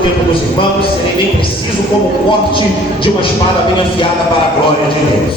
do tempo dos irmãos, serei bem preciso como o corte de uma espada bem afiada para a glória de Deus.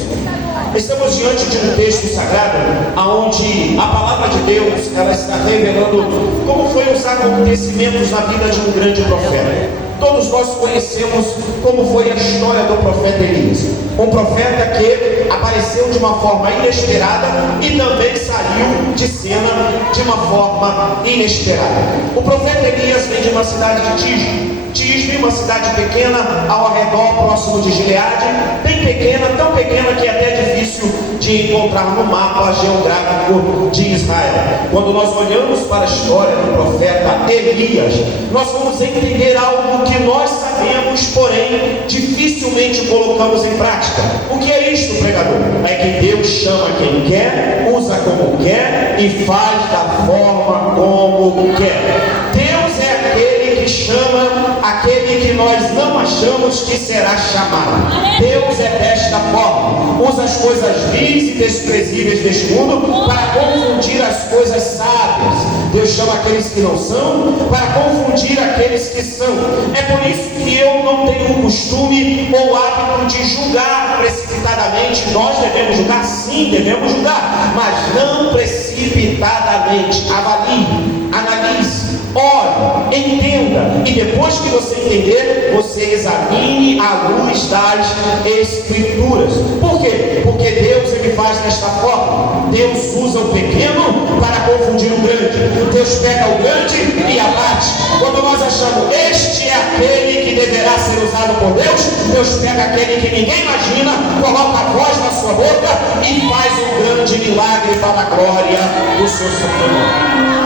Estamos diante de um texto sagrado, onde a palavra de Deus ela está revelando como foi os acontecimentos na vida de um grande profeta. Todos nós conhecemos como foi a história do profeta Elias, um profeta que apareceu de uma forma inesperada e também saiu de cena de uma forma inesperada. O profeta Elias vem de uma cidade de Tisbe, uma cidade pequena ao redor, próximo de Gileade, bem pequena, tão pequena que é até difícil de encontrar no mapa geográfico de Israel. Quando nós olhamos para a história do profeta Elias, nós vamos entender algo que nós sabemos, porém dificilmente colocamos em prática. O que é isto, pregador? É que Deus chama quem quer, usa como quer e faz da forma como quer. Deus é aquele que chama aquele que nós não achamos que será chamado. Deus é desta forma, usa as coisas vis e desprezíveis deste mundo para confundir as coisas sábias. Deus chama aqueles que não são para confundir aqueles que são. É por isso que eu não tenho o costume ou hábito de julgar precipitadamente. Nós devemos julgar? Sim, devemos julgar, mas não precipitadamente. Avalie, analise, ore, entenda, e depois que você entender, você examine à luz das Escrituras. Por quê? Porque Deus ele faz desta forma. Deus usa o pequeno para confundir o grande. Deus pega o grande e abate. Quando nós achamos este é aquele que deverá ser usado por Deus, Deus pega aquele que ninguém imagina, coloca a voz na sua boca e faz um grande milagre para a glória do seu santo nome.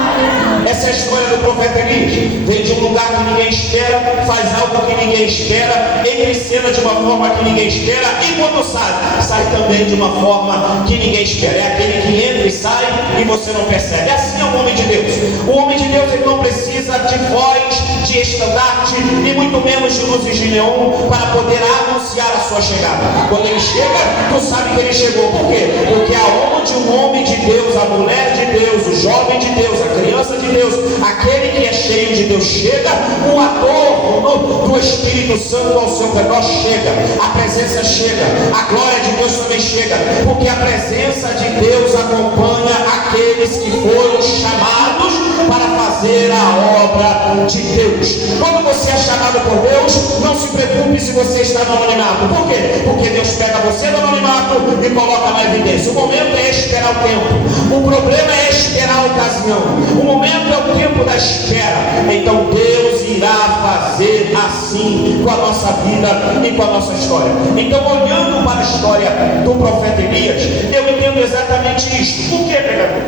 Essa é a história do profeta Elias. Vem de um lugar que ninguém espera, faz algo que ninguém espera, entra em cena de uma forma que ninguém espera, e quando sai também de uma forma que ninguém espera. É aquele que entra e sai e você não percebe. Assim é o homem de Deus. O homem de Deus ele não precisa de voz, de estandarte, e muito menos de luzes de neon para poder anunciar a sua chegada. Quando ele chega, tu sabe que ele chegou. Por quê? Porque aonde um homem de Deus, a mulher de Deus, o jovem de Deus, a criança de Deus, aquele que é cheio de Deus chega, o adorno do Espírito Santo ao seu redor chega, a presença chega, a glória de Deus também chega, porque a presença de Deus acompanha aqueles que foram chamados para fazer a obra de Deus. Quando você é chamado por Deus, não se preocupe se você está no anonimato. Por quê? Porque Deus pega você no anonimato e coloca na evidência. O momento é esperar o tempo, o problema é esperar a ocasião, o momento é o tempo da espera. Então Deus irá fazer assim com a nossa vida e com a nossa história. Então, olhando para a história do profeta Elias, eu entendo exatamente isso. Por que, pregador?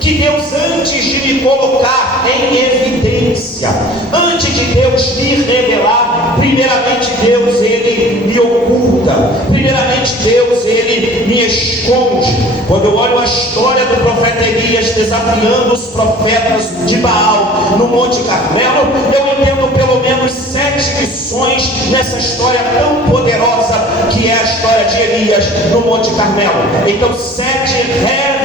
Que Deus, antes de me colocar em evidência, antes de Deus me revelar, primeiramente Deus ele me oculta, primeiramente Deus ele me esconde. Quando eu olho a história do profeta Elias desafiando os profetas de Baal no Monte Carmelo, eu entendo pelo menos 7 lições nessa história tão poderosa que é a história de Elias no Monte Carmelo. Então 7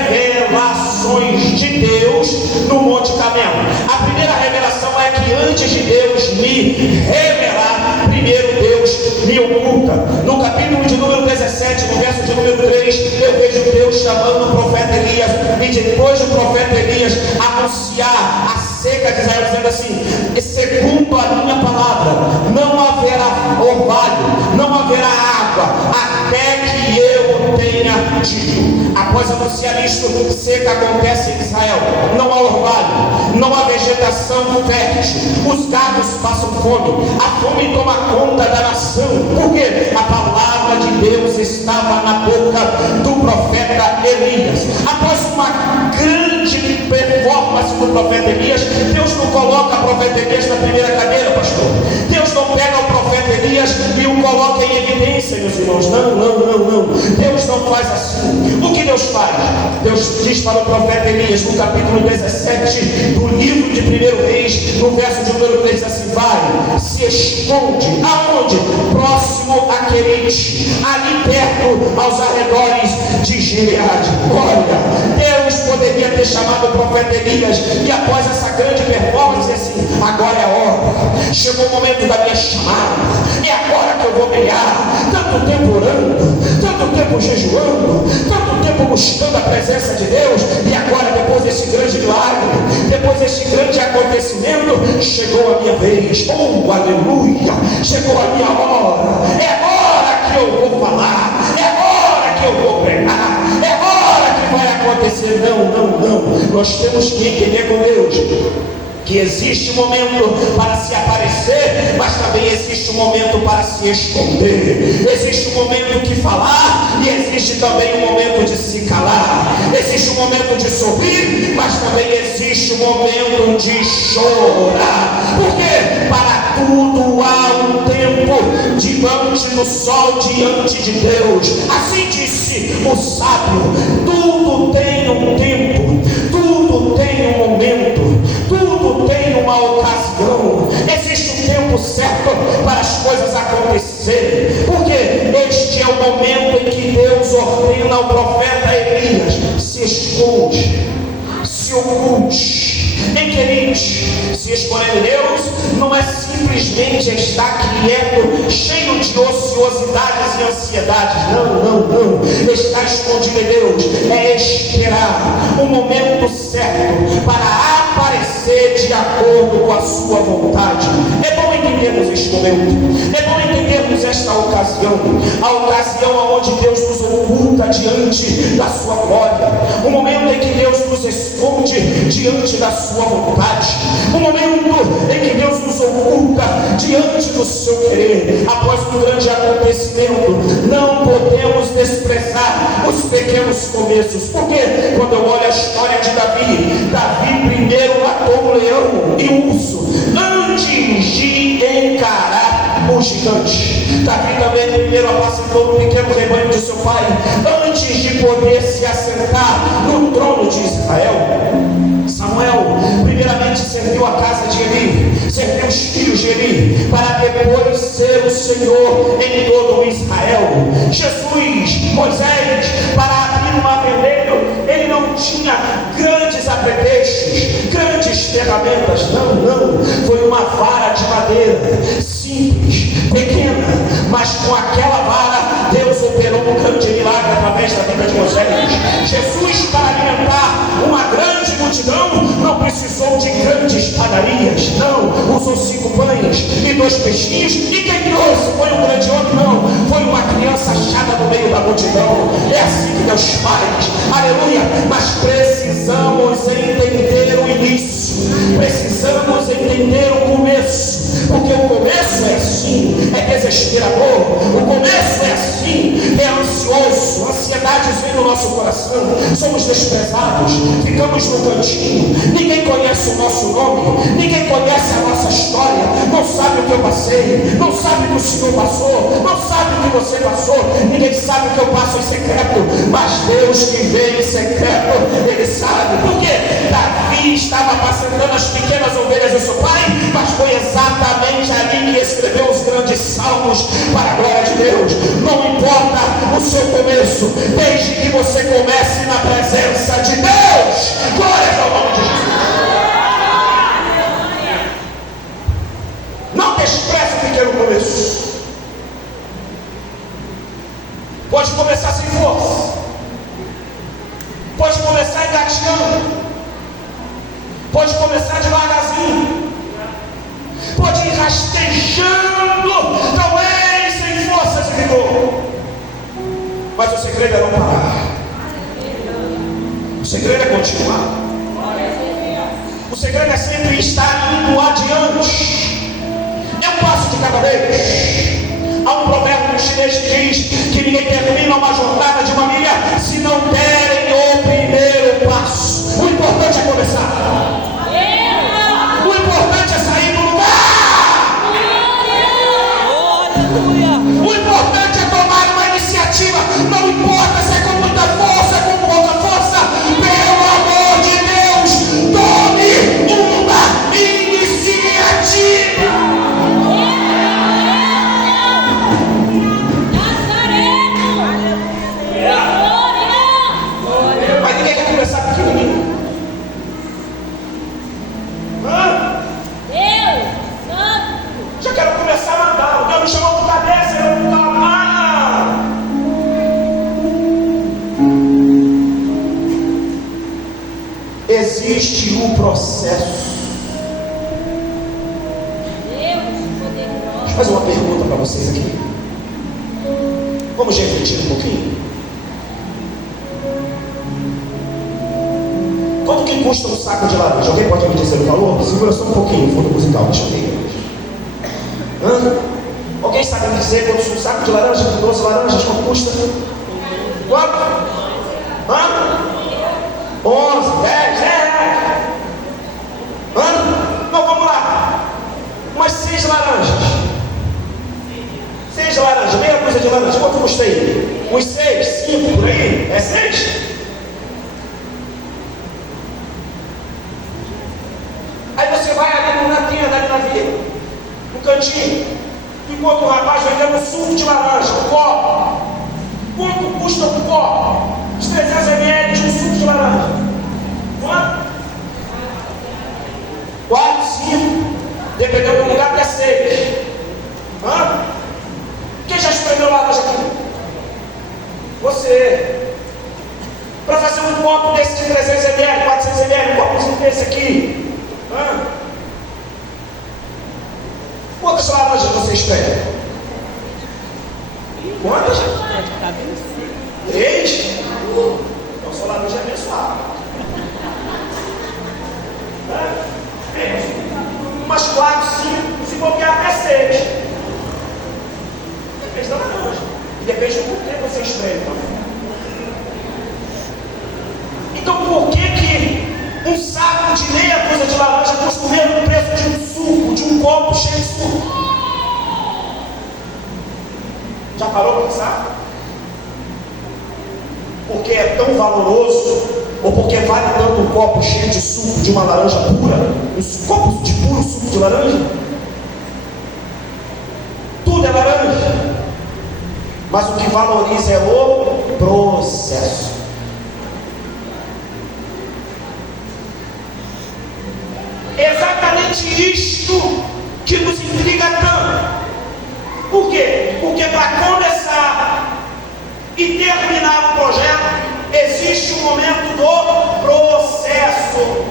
revelações de Deus no Monte Carmelo. A primeira revelação é que antes de Deus me revelar, primeiro Deus me oculta. No capítulo de número 17, no verso de número 3, eu vejo Deus chamando o profeta Elias, e depois do profeta Elias anunciar a seca de Israel, dizendo assim: segundo a minha palavra, não haverá orvalho, não haverá água, até que eu tenha dito. Após anunciar isto, seca acontece em Israel, não há orvalho, não há vegetação fértil, os gados passam fome, a fome toma conta da nação. Por quê? A palavra de Deus estava na boca do profeta Elias. Após uma grande performance do profeta Elias, Deus não coloca o profeta Elias na primeira cadeira, pastor. Deus não pega o profeta Elias e o coloca em evidência, meus irmãos. Não. Deus não faz assim. O que Deus faz? Deus diz para o profeta Elias, no capítulo 17 do livro de 1 Reis, no verso de número 3, assim: vai, se esconde. Aonde? Próximo a Querite, ali perto, aos arredores de Gileade. Olha, Deus poderia ter chamado o profeta Elias e após essa grande performance, assim: agora é a hora, chegou o momento da minha chamada, é agora que eu vou brilhar. Tanto tempo orando, tanto tempo jejuando, tanto tempo buscando a presença de Deus, e agora, depois desse grande milagre, depois desse grande acontecimento, chegou a minha vez. Oh, aleluia, chegou a minha hora, é agora que eu vou falar, é agora que eu vou pregar, é agora que vai acontecer. Não, nós temos que entender com Deus que existe um momento para se aparecer, mas também existe um momento para se esconder. Existe um momento de falar e existe também um momento de se calar. Existe um momento de sorrir, mas também existe um momento de chorar. Porque para tudo há um tempo diante do sol, diante de Deus. Assim disse o sábio: tudo tem um tempo, tudo tem um momento, tudo tem uma ocasião. Existe um tempo certo para as coisas acontecerem, porque este é o momento em que Deus ordena ao profeta Elias: se esconde, se oculte. Bem, queridos, se escolher Deus não é simplesmente estar quieto, cheio de ociosidades e ansiedades. Não. Estar escondido em Deus é esperar o momento certo para aparecer de acordo com a sua vontade. É bom entendermos este momento, é bom entendermos esta ocasião, a ocasião onde Deus nos oculta diante da sua glória, o momento em que Deus nos esconde diante da sua vontade, o momento em que Deus nos oculta diante do seu querer. Após um grande acontecimento, não podemos desprezar os pequenos começos, porque quando eu olho a história de Davi primeiro matou um leão e um urso antes de encarar o gigante. Davi também primeiro apacentou um pequeno rebanho de seu pai antes de poder se assentar no trono de Israel. Samuel primeiramente serviu a casa de Eli, serviu os filhos de Eli, para depois ser o Senhor em todo o Israel. Jesus, Moisés, para abrir um avendeiro, ele não tinha grandes apetrechos, grandes ferramentas. Não, foi uma vara de madeira, simples, pequena, mas com aquela vara Deus operou um grande milagre através da vida de Moisés. Jesus, para alimentar uma grande multidão, não precisou de grandes padarias, não, usou 5 pães e 2 peixinhos, e quem trouxe foi um grande homem? Não, foi uma criança achada no meio da multidão. É assim que Deus faz, aleluia. Mas precisamos entender o início, precisamos entender o começo, porque o começo é assim, é desesperador, o começo é assim, é ansioso, ansiedades vem no nosso coração, somos desprezados, ficamos no cantinho, ninguém conhece o nosso nome, ninguém conhece a nossa história, não sabe o que eu passei, não sabe o que o Senhor passou, não sabe o que você passou, ninguém sabe o que eu passo em secreto, mas Deus que vê em secreto, Ele sabe. Porque Davi estava apacentando as pequenas ovelhas do seu pai, mas foi exatamente ali que escreveu os grandes salmos para a glória de Deus. Não importa o seu começo, desde que você comece na presença de Deus. Glória ao nome de Jesus. Não despreze o pequeno começo. Pode começar sem força, pode começar engatinhando, pode começar devagarzinho, pode ir rastejando, talvez sem forças e vigor, mas o segredo é não parar, o segredo é continuar, o segredo é sempre estar indo adiante, é um passo de cada vez. Há um provérbio chinês que diz que ninguém termina uma jornada de uma milha se não derem o primeiro passo. O importante é começar. O importante é sair do lugar. O importante é tomar uma iniciativa. Não importa se é com muita força, com pouca força. Pelo amor de Deus, tome uma iniciativa. fazer uma pergunta para vocês aqui. Vamos refletir um pouquinho. Quanto que custa um saco de laranja? Alguém pode me dizer o valor? Segura só um pouquinho, fundo musical, deixa eu ver. Alguém sabe me dizer quanto um saco de laranja, de 12 laranjas, quanto custa? Quanto? 11, 10 reais. Então vamos lá. Umas 6 laranjas. 6 laranjas, meia dúzia de laranja. Quanto custa aí? Uns 6, 5 por aí? É 6? Aí você vai ali na tenda, ali na vila, no cantinho, enquanto o rapaz vendendo suco de laranja, um copo. Quanto custa um copo? Os 300 ml de um suco de laranja. Quanto? 4, 5, dependendo do lugar, até 6. Quem já espremeu laranja aqui? Você. Para fazer um copo desse de 300 ml, 400 ml, um copozinho desse aqui. Quantas laranjas você espera? Quantas? 3? Então sua laranja é abençoada. Umas 4, 5, se bobear até 6. Depende da laranja. E depende do que você espreme. Então por que um saco de meia dúzia de laranja custa o mesmo preço de um suco, de um copo cheio de suco? Já parou para pensar? Porque é tão valoroso, ou porque vale tanto um copo cheio de suco de uma laranja pura, um copo de puro suco de laranja? Tudo é laranja, mas o que valoriza é o processo. Exatamente isto que nos intriga tanto. Por quê? Porque para começar e terminar o projeto, existe um momento do processo.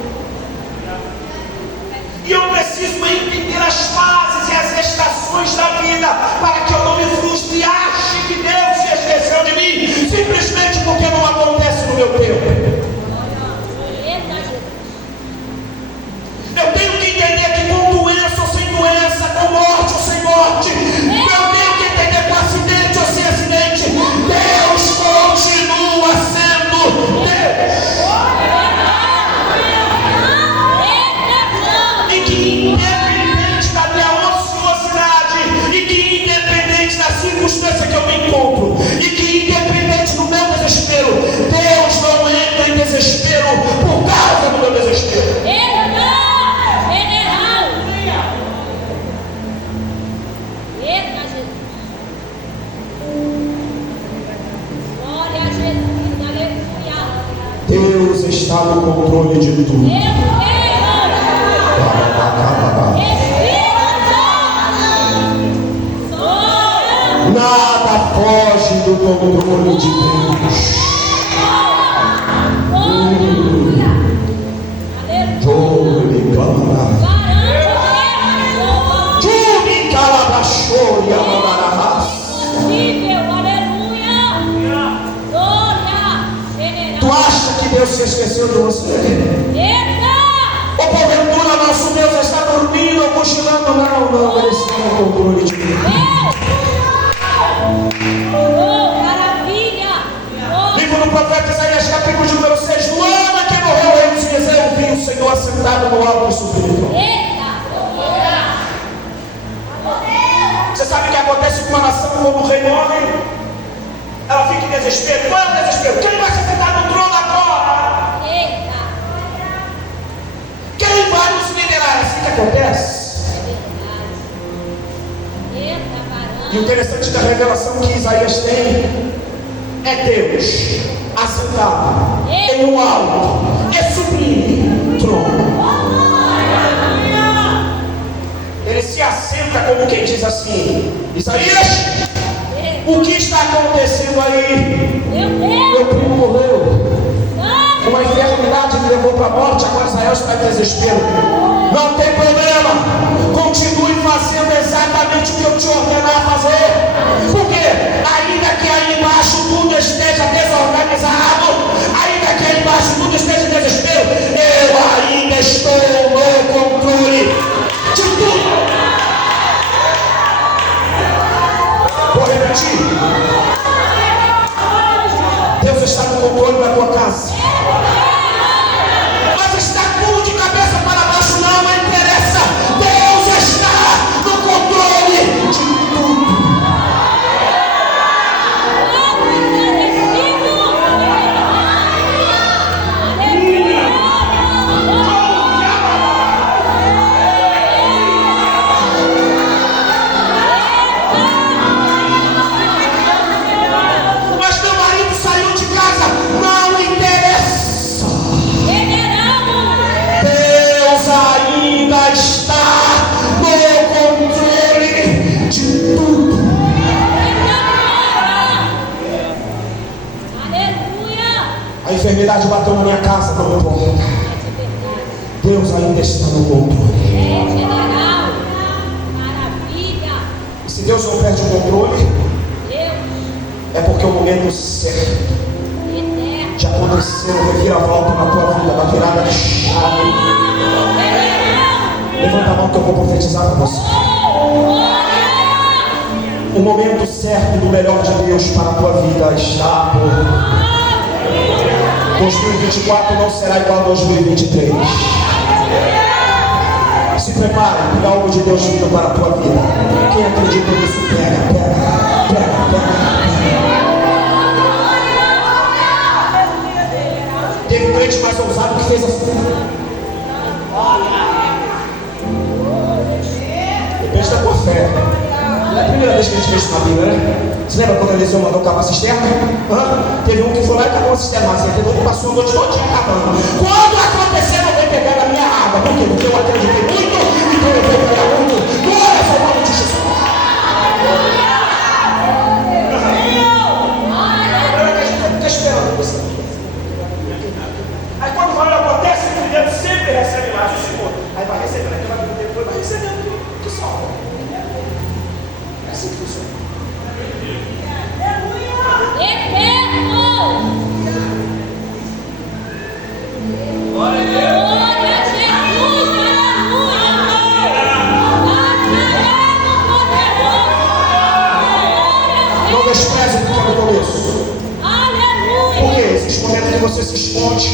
E eu preciso entender as fases e as estações da vida, para que eu não me frustre e ache que Deus se esqueceu de mim, simplesmente porque não acontece no meu tempo. Eu tenho que entender que com doença ou sem doença, com morte ou sem morte, eu tenho que entender com acidente ou sem acidente, Deus continua sendo Deus. E que independente da minha ociosidade, e que independente da circunstância que eu me encontro, e que independente do meu desespero, Deus não entra em desespero por causa do meu desespero. Deus está no controle de tudo. Nada foge do controle de Deus. Tu acha que Deus se esqueceu de você? Ou porventura nosso Deus está dormindo ou cochilando? Não, Ele está no controle de Deus. Livro do profeta Isaías, capítulo de número 6. No ano que morreu o rei dos reis, eu vi o Senhor assentado no alto e sublime. Você sabe o que acontece com uma nação quando o rei morre? Ela fica em desespero. Qual é o desespero? Quem vai se sentar no trono agora? Quem vai nos liderar? É assim que acontece. E o interessante da revelação que Isaías tem é Deus assentado em um alto e sublime trono. Ele se assenta como quem diz assim: Isaías, o que está acontecendo aí? Meu primo morreu. Uma enfermidade me levou para a morte. Agora Israel está em desespero. Não tem problema. Continue fazendo exatamente o que eu te enfermidade bateu na minha casa, não importa. Deus ainda está no controle. E se Deus não perde o controle, é porque é o momento certo de acontecer uma reviravolta na tua vida, uma virada de chave. Levanta a mão que eu vou profetizar para você. O momento certo do melhor de Deus para a tua vida está por 2024 não será igual a 2023. Se prepare, porque algo de Deus vindo para a tua vida. Quem acredita nisso, pega. Teve um crente mais ousado que fez assim. Depende da tua fé. Não é a primeira vez que a gente fez isso na Bíblia, né? Você lembra quando Eliseu mandou cavar a cisterna? Teve um que foi lá e cavou a cisterna, mas teve um que passou a noite todinha cavando. Quando acontecer, não vem pegar a minha água. Por quê? Porque eu acreditei muito, então eu vou pegar muito. Glória ao nome de Jesus. Agora que a gente fica esperando você. Aí quando vai acontece, o primeiro sempre recebe mais o segundo. Aí vai recebendo aquilo, vai depois, vai recebendo que salva. É assim que funciona. Eterno! Glória a Jesus, aleluia! Não despreze o pequeno começo. Aleluia! Porque existe um momento que você se esconde.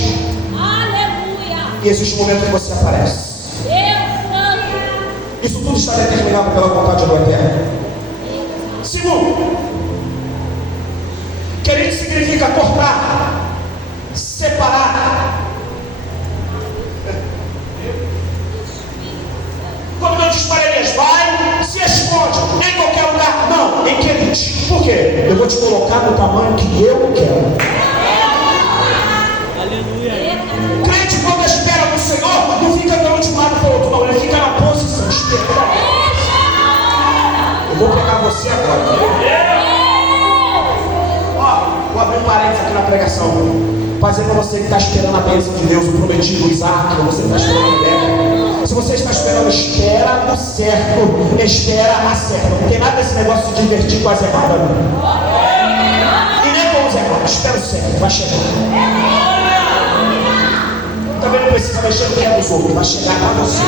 Aleluia! E existe um momento que você aparece. Deus Santo! Isso tudo está determinado pela vontade do Eterno. Segundo, querer significa cortar, separar. Quando Deus diz para Elias, vai, se esconde em qualquer lugar. Não, em Querite. Por quê? Eu vou te colocar no tamanho que eu quero. Crente, quando espera no Senhor, não fica andando de um lado para o outro, não. Ele fica na posição, esperando. Eu vou pegar você agora. Vou abrir um parênteses aqui na pregação. Para dizer para você que está esperando a bênção de Deus, o prometido, o Isaac, ou você está esperando a Rebeca. Se você está esperando, espera o certo, espera a certa. Não tem nada desse negócio de divertir com as erradas. E nem com os errados, espera o certo, vai chegar. Também não precisa mexer no que é dos outros, vai chegar para você.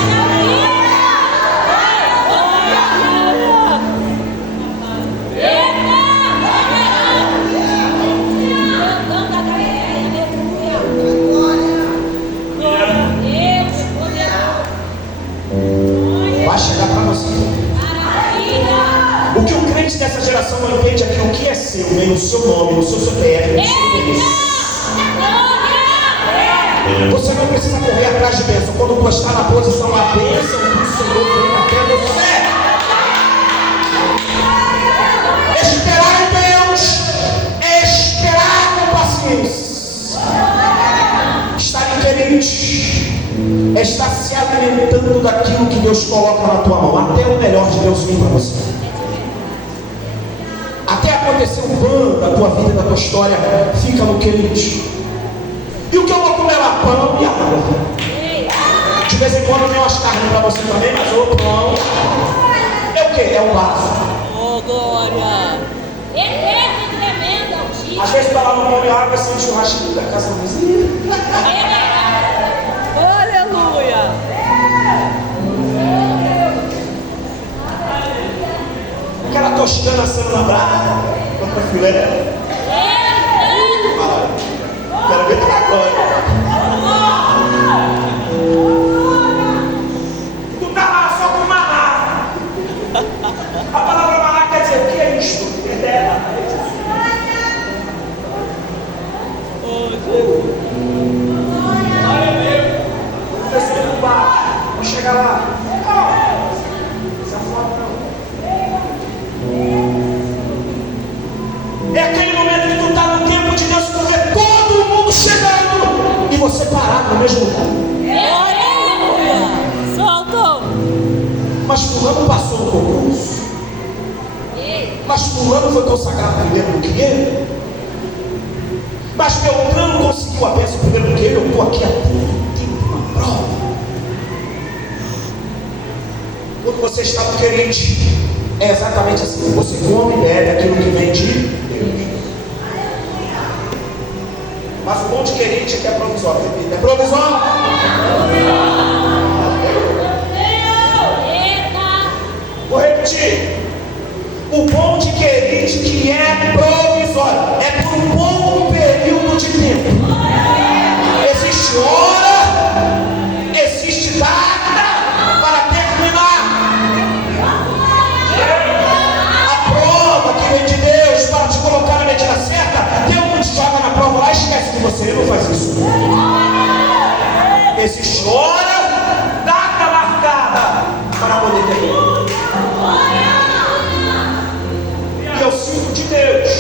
Vai chegar para você. O que o crente dessa geração não entende é que o que é seu vem no seu nome, no seu CPF, no seu endereço. Você não precisa correr atrás de bênção. Quando você está na posição, a bênção do Senhor vem até você. Esperar em Deus é esperar com paciência. Estar em Querite é estar se alimentando daquilo que Deus coloca na tua mão, até o melhor de Deus vir para você, até acontecer um plano da tua vida, da tua história. Fica no Querite. E o que eu vou comer lá? Pão e água. De vez em quando vem umas carnes para você também, mas o pão é o que? É o básico. Oh, glória! Eterno e tremendo Altíssimo. Às vezes para lá no pão e água, assim, um churrasquinho da casa do vizinho. Aleluia! Aquela toscana assando na brasa, contra filé. Quero ver toda a glória. Tu tá lá só com maná. A palavra maná quer dizer o que é isto? Descendo do bar, vamos chegar lá. Essa foto não. É aquele momento que tu está no tempo de Deus, tu vê todo mundo chegando e você parar no mesmo lugar. Aleluia! Soltou! Mas fulano passou no concurso. Mas fulano foi consagrado primeiro do que ele. Mas Beltrano conseguiu a bênção primeiro do que ele. Eu estou aqui há tanto tempo na prova. Quando você está no querente, é exatamente assim. Você come e bebe aquilo que vem de Deus. Mas o bom de querente é que é provisório. Repita, é provisório. Vou repetir. O bom de querente que é provisório. É por um bom período de tempo. Existe hora, existe data para terminar. A prova que vem de Deus para te colocar na medida certa, Deus não te joga na prova lá e esquece de você. Ele não faz isso. Existe hora, data marcada para poder terminar. E eu sinto de Deus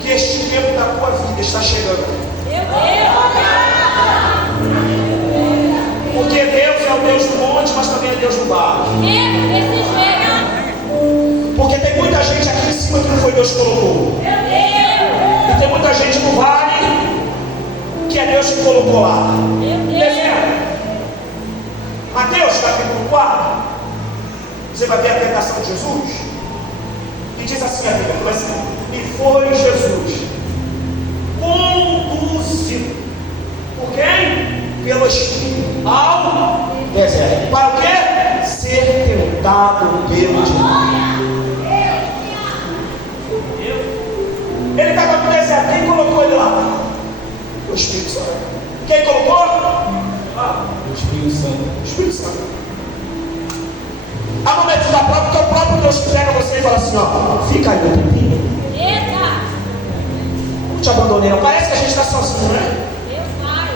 que este tempo da tua vida está chegando. Porque Deus é o Deus do monte, mas também é Deus do vale. Porque tem muita gente aqui em cima que não foi Deus que colocou. E tem muita gente no vale que é Deus que colocou lá. Exemplo. Mateus capítulo 4. Você vai ver a tentação de Jesus. E diz assim a Bíblia, assim, e foi Jesus conduzido por quem? Pelo Espírito ao deserto. Para o quê? Ser tentado pelo diabo. Ele estava no deserto. Quem colocou ele lá? O Espírito Santo. Quem colocou? O Espírito Santo. O Espírito Santo. Há momentos da prova que é o próprio Deus que pega você e fala assim, ó, fica aí um tempinho. Não te abandonei, não parece que a gente está sozinho, né?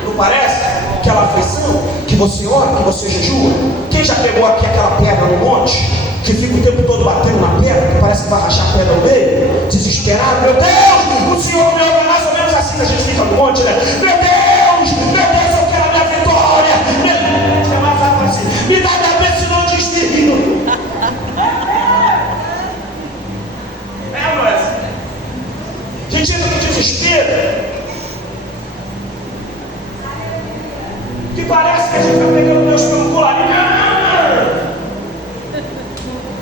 Não parece? Aquela aflição, que você ora, que você jejua. Quem já pegou aqui aquela pedra no monte, que fica o tempo todo batendo na pedra, que parece que vai rachar a pedra no meio, desesperado, meu Deus, o Senhor me ouve, mais ou menos assim que a gente fica no monte, né? Meu Deus, eu quero a minha vitória. Você vai falar assim, me dá minha bênção, senão eu desvio. É, não é assim? A gente entra no desespero, que parece que a gente está pegando Deus pelo colarinho.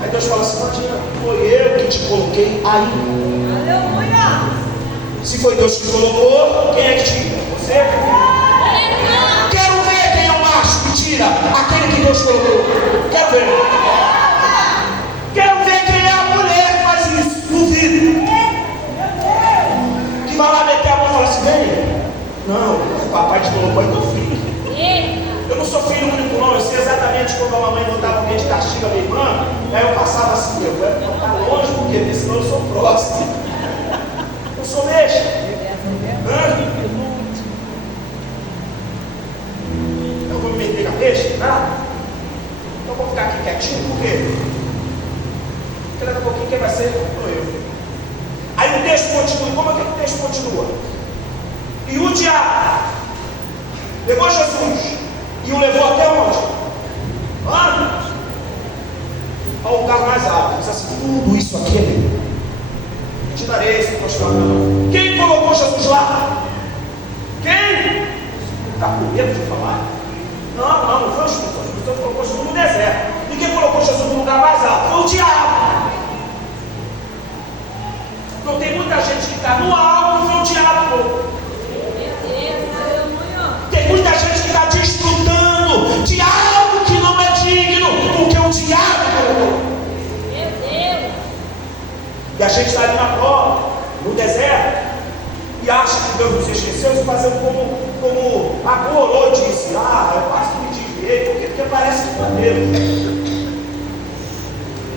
Aí Deus fala assim, não adianta, foi eu que te coloquei aí. Aleluia! Se foi Deus que colocou, quem é que tira? Você? Quero ver quem é o macho que tira aquele que Deus colocou. Quero ver. Quero ver quem é a mulher que faz isso. Duvido. Que vai lá meter a mão e fala assim, vem. Não, o papai te colocou aí, teu filho. Eu não sou filho único não, eu sei exatamente quando a mamãe botava alguém de castigo a minha irmã, aí eu passava assim, eu vou ficar longe porque senão eu sou próximo. Eu sou mesmo. Eu vou me meter na peixe? Nada. Então eu vou ficar aqui quietinho, por quê? Porque daqui a pouquinho quem vai ser? Sou eu. Aí o texto continua, como é que o texto continua? E o diabo levou Jesus e o levou até onde? Ao lugar mais alto. Diz assim, tudo isso aqui é meu. Eu te darei esse postulado. Quem colocou Jesus lá? Quem? Está com medo de falar? Não foi o Espírito Santo. O Espírito Santo colocou Jesus no deserto. E quem colocou Jesus no lugar mais alto? Foi o diabo. Então tem muita gente que está no alto e foi o diabo. Tem muita gente que está desfrutando de algo que não é digno, porque o diabo colocou. E a gente está ali na prova, no deserto, e acha que Deus nos esqueceu de fazer como a coroa disse, eu quase me desviei, porque parece que não é Deus.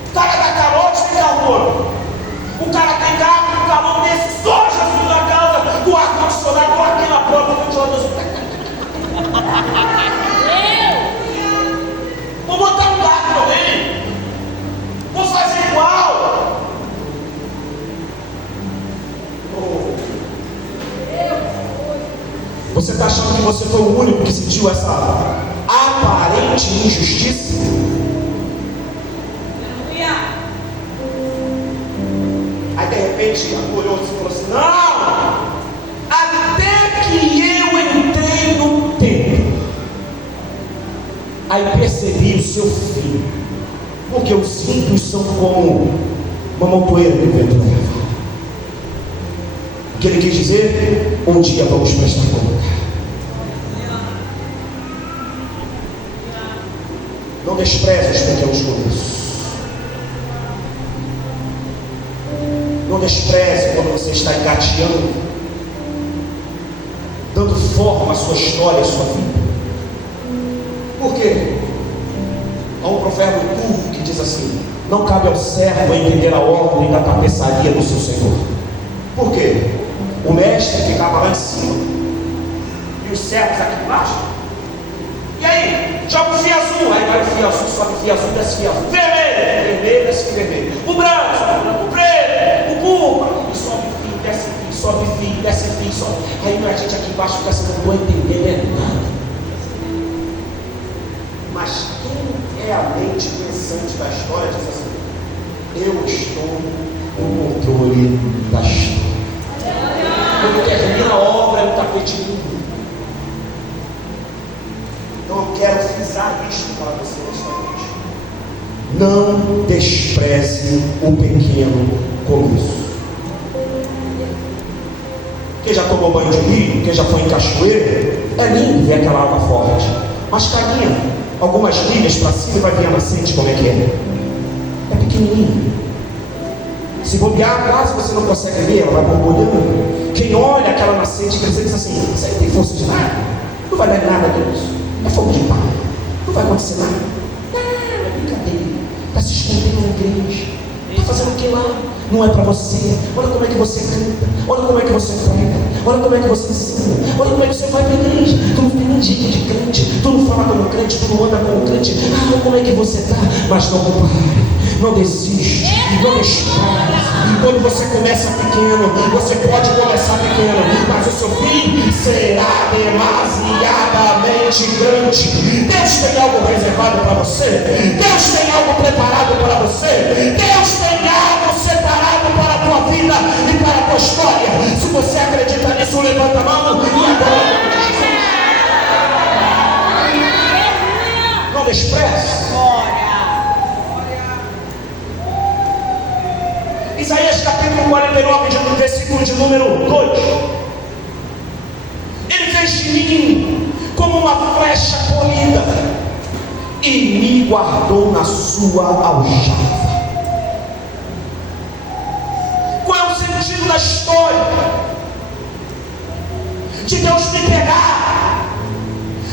O cara dá calote, tem calor. O cara tem carro, o calor desse, só Jesus na causa, o ar-condicionado aqui na porta, o ventilador. Vou botar um gato para alguém. Vou fazer igual. Você está achando que você foi o único que sentiu essa aparente injustiça? Aí de repente olhou e falou assim, não, aí percebi o seu fim, porque os ímpios são como uma montoeira que o vento leva. O que ele quis dizer? Um dia vamos prestar conta. Não despreze os pequenos começos. Não despreze quando você está engateando, dando forma à sua história, à sua vida. Por quê? Há um provérbio turco que diz assim: não cabe ao servo entender a ordem da tapeçaria do seu senhor. Por quê? O mestre ficava lá em cima e os servos aqui embaixo. E aí, joga o fio azul, aí vai o fio azul, sobe o fio azul, desce o fio azul, vermelho, vermelho, desce o vermelho, o branco, sobe o branco, o preto, o púrpura, e sobe fio, desce fio, sobe fio, desce fio, sobe. Aí a gente aqui embaixo fica assim, não estou entendendo nada. Mas quem é a mente pensante da história diz assim: eu estou no controle da história. Quando termina a obra, é um tapete limpo. Então eu quero frisar isso para você nesta noite. Não despreze o pequeno começo. Quem já tomou banho de rio, quem já foi em cachoeira, é lindo ver aquela água forte. Mas caminha algumas milhas para cima e vai ver a nascente como é que é. É pequenininho. Se bobear, quase você não consegue ver, ela vai borbulhando. Quem olha aquela nascente crescer diz assim: isso aí tem força de nada, não vai dar nada disso, é fogo de palha, não vai acontecer nada. Não, é brincadeira, está se escondendo na igreja, está fazendo o que lá? Não é para você. Olha como é que você canta, olha como é que você prega, olha como é que você ensina, olha como é que você vai para a igreja. Tu não tem nem jeito de crente, tu não fala como crente, tu não anda como crente. Ah, como é que você está? Mas não compare, não desiste, não despreze. Quando você começa pequeno, você pode começar pequeno, mas o seu fim será demasiadamente grande. Deus tem algo reservado para você, Deus tem algo preparado para você, Deus tem algo separado para a tua vida e para a tua história. Se você acredita nisso, levanta a mão e adora. Não despreze. Isaías capítulo 49, versículo de número 2. Ele fez de mim como uma flecha polida e me guardou na sua aljava. Qual é o sentido da história? De Deus me pegar,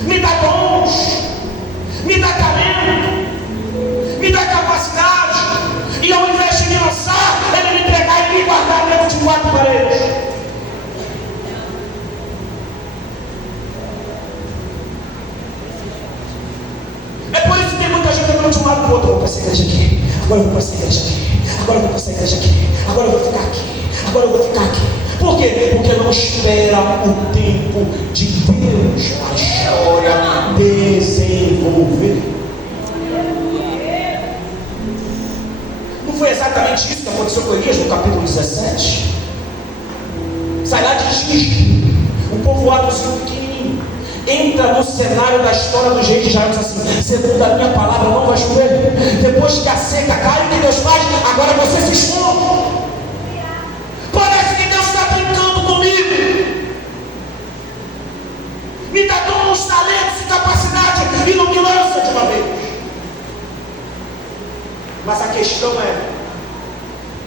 me dar dons, me dar talento, me dar capacidade, e ao invés de me lançar, ele me pegar e me guardar dentro de quatro paredes. É por isso que tem muita gente andando de um lado para o outro. Eu vou para essa igreja aqui, agora eu vou para essa igreja aqui, agora eu vou para essa igreja aqui, agora eu vou ficar aqui, agora eu vou ficar aqui. Por quê? Porque não espera o tempo de Deus para a história desenvolver. Não foi exatamente isso que aconteceu com Elias no capítulo 17? Sai lá de Gisco, um povoadozinho pequenininho, entra no cenário da história dos reis de Israel e diz assim: segundo a minha palavra não vai chover. Depois que a seca cai, o que Deus faz? Agora você se esconde. Parece que Deus está brincando comigo. Me dá dons, talentos e capacidade e não me lança de uma vez. Mas a questão é: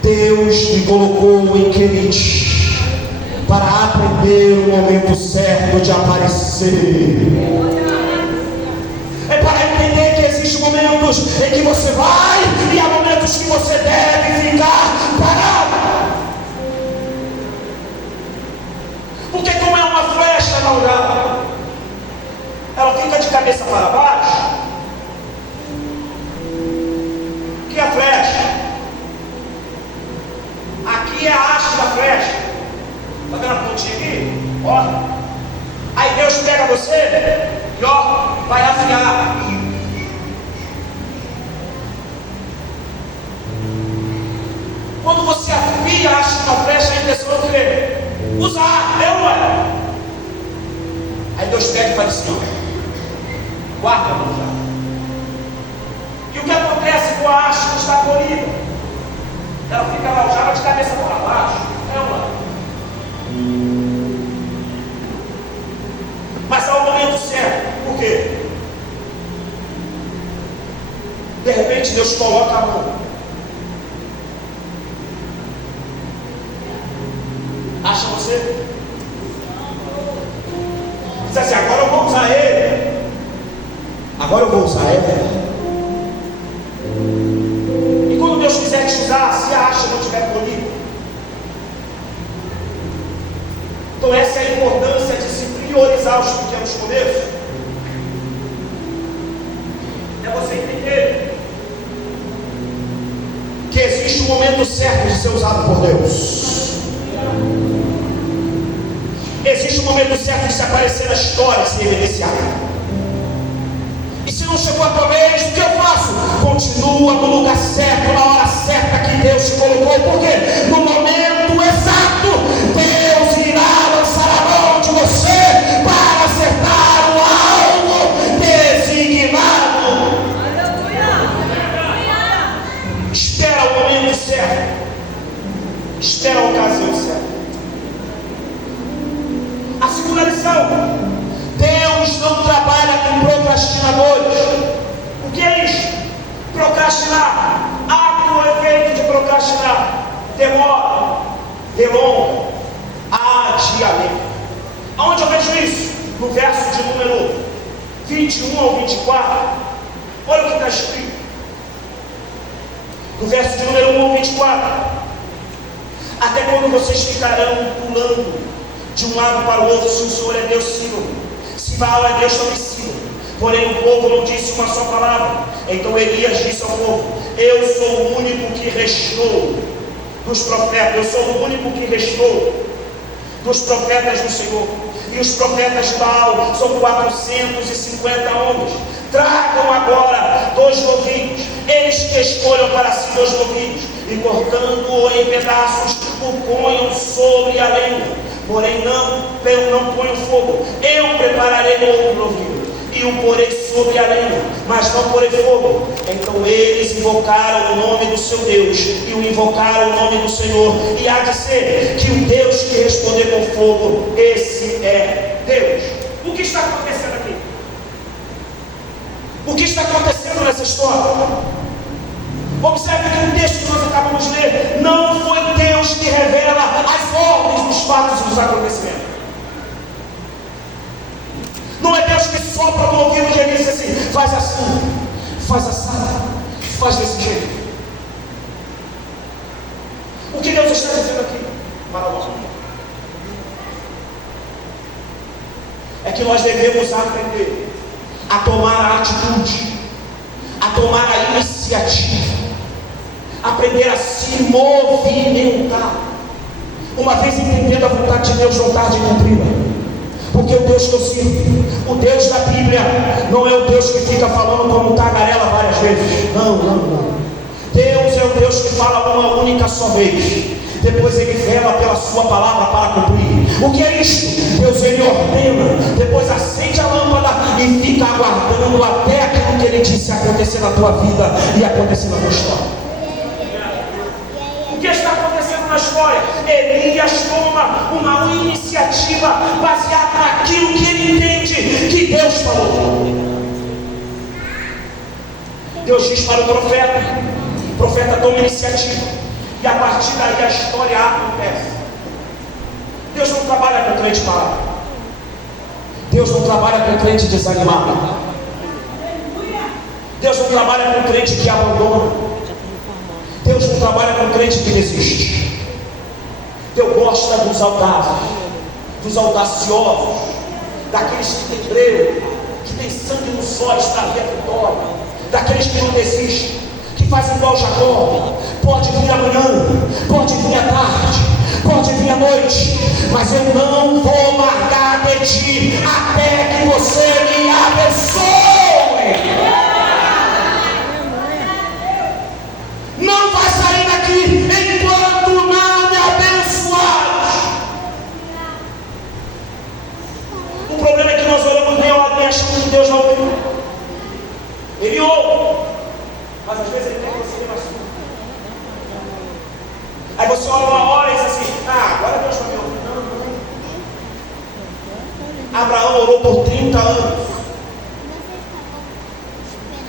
Deus me colocou em Querite para aprender o momento certo de aparecer. É para entender que existem momentos em que você vai e há momentos que você deve ficar parado. Porque como é uma flecha na aljava, ela fica de cabeça para baixo. Que é a flecha? Aqui é a haste da flecha. Está vendo a pontinha aqui? Ó. Aí Deus pega você e ó, vai afiar. Quando você afia a haste da flecha, a intenção é o quê? Usar, eu não é? Aí Deus pega e faz assim, ó. Guarda a mão já. Ela fica lá, já de cabeça para baixo. É uma. Mas há o momento certo. Por quê? De repente Deus coloca a mão. Acha você? Diz assim, agora eu vou usar ele. Agora eu vou usar ele. E quando Deus quiser te usar, se acha não estiver comigo. Então essa é a importância de se priorizar os pequenos começos. É você entender que existe um momento certo de ser usado por Deus. Existe um momento certo de se aparecer na história e se evidenciar. E se não chegou a tua vez, o que eu faço? Continua no lugar certo, na hora certa que Deus te colocou. Porque no momento exato, Deus irá lançar a mão de você para acertar o alvo designado. Espera o momento certo. Espera a ocasião certa. A segunda lição: Deus não trabalha com procrastinadores. O que é isso? Procrastinar. Ato ou efeito de procrastinar: demora, delonga, adiamento. Aonde eu vejo isso? No verso de número 21 ao 24. Olha o que está escrito. No verso de número 1 ao 24: até quando vocês ficarão pulando de um lado para o outro? Se o Senhor é Deus, sigam. Se Baal é Deus, também sigam. Porém o povo não disse uma só palavra. Então Elias disse ao povo: eu sou o único que restou dos profetas. Eu sou o único que restou dos profetas do Senhor. E os profetas de Baal são 450 homens. Tragam agora 2 novilhos. Eles que escolham para si 2 novilhos, e cortando-o em pedaços, o ponham sobre a lenha. Porém não ponho fogo. Eu prepararei outro novilho e o porei sobre a lenha, mas não porei fogo. Então eles invocaram o nome do seu Deus e o invocaram o nome do Senhor. E há de ser que o Deus que responder com fogo, esse é Deus. O que está acontecendo aqui? O que está acontecendo nessa história? Observe que o texto que nós acabamos de ler, não foi Deus que revela as ordens dos fatos e dos acontecimentos. Não é Deus que sopra no ouvido de Elias e diz assim: faz assim, faz assado, faz desse jeito. O que Deus está dizendo aqui para nós é que nós devemos aprender a tomar a atitude, a tomar a iniciativa, aprender a se movimentar, uma vez entendendo a vontade de Deus, não tarde em cumpri-la. Porque o Deus que eu sirvo, o Deus da Bíblia, não é o Deus que fica falando como tagarela várias vezes. Não. Deus é o Deus que fala uma única só vez. Depois ele vela pela sua palavra para cumprir. O que é isso? Deus, ele ordena, depois acende a lâmpada e fica aguardando até aquilo que ele disse acontecer na tua vida e acontecer na tua história. O que está acontecendo na história? Elias toma uma iniciativa baseada naquilo que ele entende que Deus falou. Deus diz para o profeta toma iniciativa, e a partir daí a história acontece. Deus não trabalha com crente parado. Deus não trabalha com crente desanimado. Deus não trabalha com crente que abandona. Deus não trabalha com crente que desiste. Deus gosta dos audazes, dos audaciosos, daqueles que têm breu, que têm sangue nos olhos para ver a vitória, daqueles que não desistem, que fazem igual Jacó. Pode vir amanhã, pode vir à tarde, pode vir à noite, mas eu não vou largar de ti até que você me abençoe. Não vai sair daqui enquanto não me abençoares. O problema é que nós oramos bem e achamos que Deus não ouve. Ele ouve, mas às vezes ele quer que você dê mais fundo. orou por 30 anos.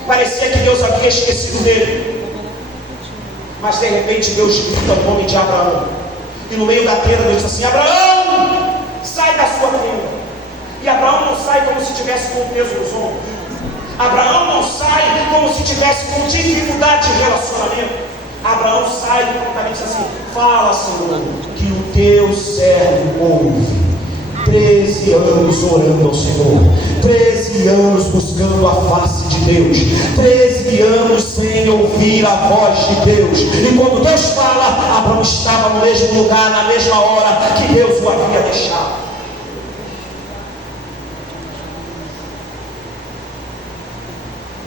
Parecia que Deus havia esquecido dele. Mas de repente Deus grita o nome de Abraão. E no meio da tenda Deus diz assim: Abraão, sai da sua tenda. E Abraão não sai como se tivesse com o peso nos ombros. Abraão não sai como se tivesse com dificuldade de relacionamento. Abraão sai e prontamente diz assim: fala, Senhor, que o teu servo ouve. 13 anos orando ao Senhor, 13 anos buscando a face de Deus, 13 anos sem ouvir a voz de Deus. E quando Deus fala, Abraão estava no mesmo lugar, na mesma hora que Deus o havia deixado.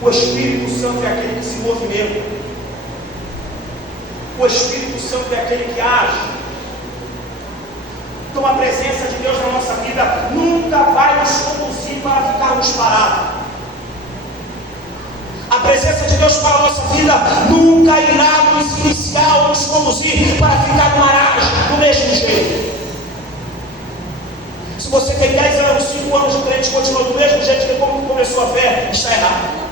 O Espírito Santo é aquele que se movimenta. O Espírito Santo é aquele que age. Então a presença de Deus na nossa vida nunca vai nos conduzir para ficarmos parados. A presença de Deus para a nossa vida nunca irá nos iniciar ou nos conduzir para ficar no marasmo do mesmo jeito. Se você tem 10 anos, 5 anos de crente e continua do mesmo jeito que como começou a fé, está errado.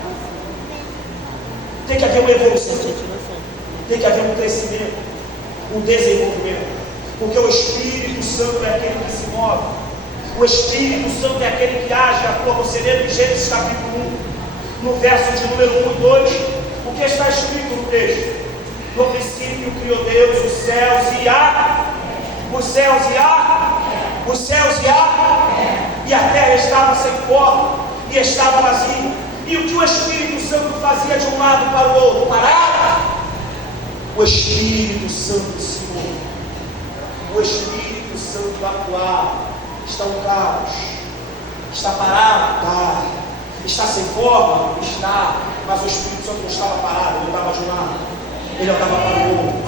Tem que haver uma evolução, tem que haver um crescimento, um desenvolvimento. Porque o Espírito Santo é aquele que se move. O Espírito Santo é aquele que age. Atua. Você lê em Gênesis capítulo 1, no verso de número 1 e 2, o que está escrito no texto? No princípio criou Deus os céus e e a terra estava sem forma e estava vazia. E o que o Espírito Santo fazia de um lado para o outro? Parava. O Espírito Santo se movia. O Espírito Santo atuar. Está um caos. Está parado? Está. Está sem forma? Está. Mas o Espírito Santo não estava parado. Ele andava de um lado. Ele andava para o outro.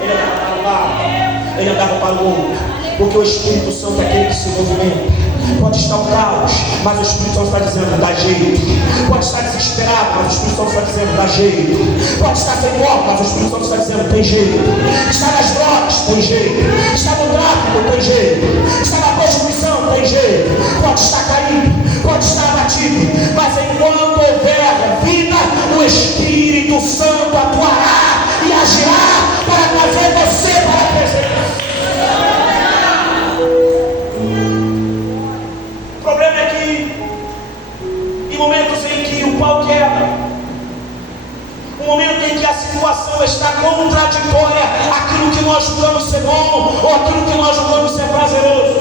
Ele andava para o lado. Ele andava para o outro. Porque o Espírito Santo é aquele que se movimenta. Pode estar um caos, mas o Espírito Santo está dizendo: dá jeito. Pode estar desesperado, mas o Espírito Santo está dizendo: dá jeito. Pode estar sem forma, mas o Espírito Santo está dizendo: tem jeito. Está nas drogas, tem jeito. Está no tráfico, tem jeito. Está na prostituição, tem jeito. Pode estar caído, pode estar abatido, mas enquanto houver vida, o Espírito Santo atuará e agirá para trazer você para a presença. O problema é que em momentos em que o pau quebra, um momento em que a situação está contraditória, aquilo que nós julgamos ser bom ou aquilo que nós julgamos ser prazeroso,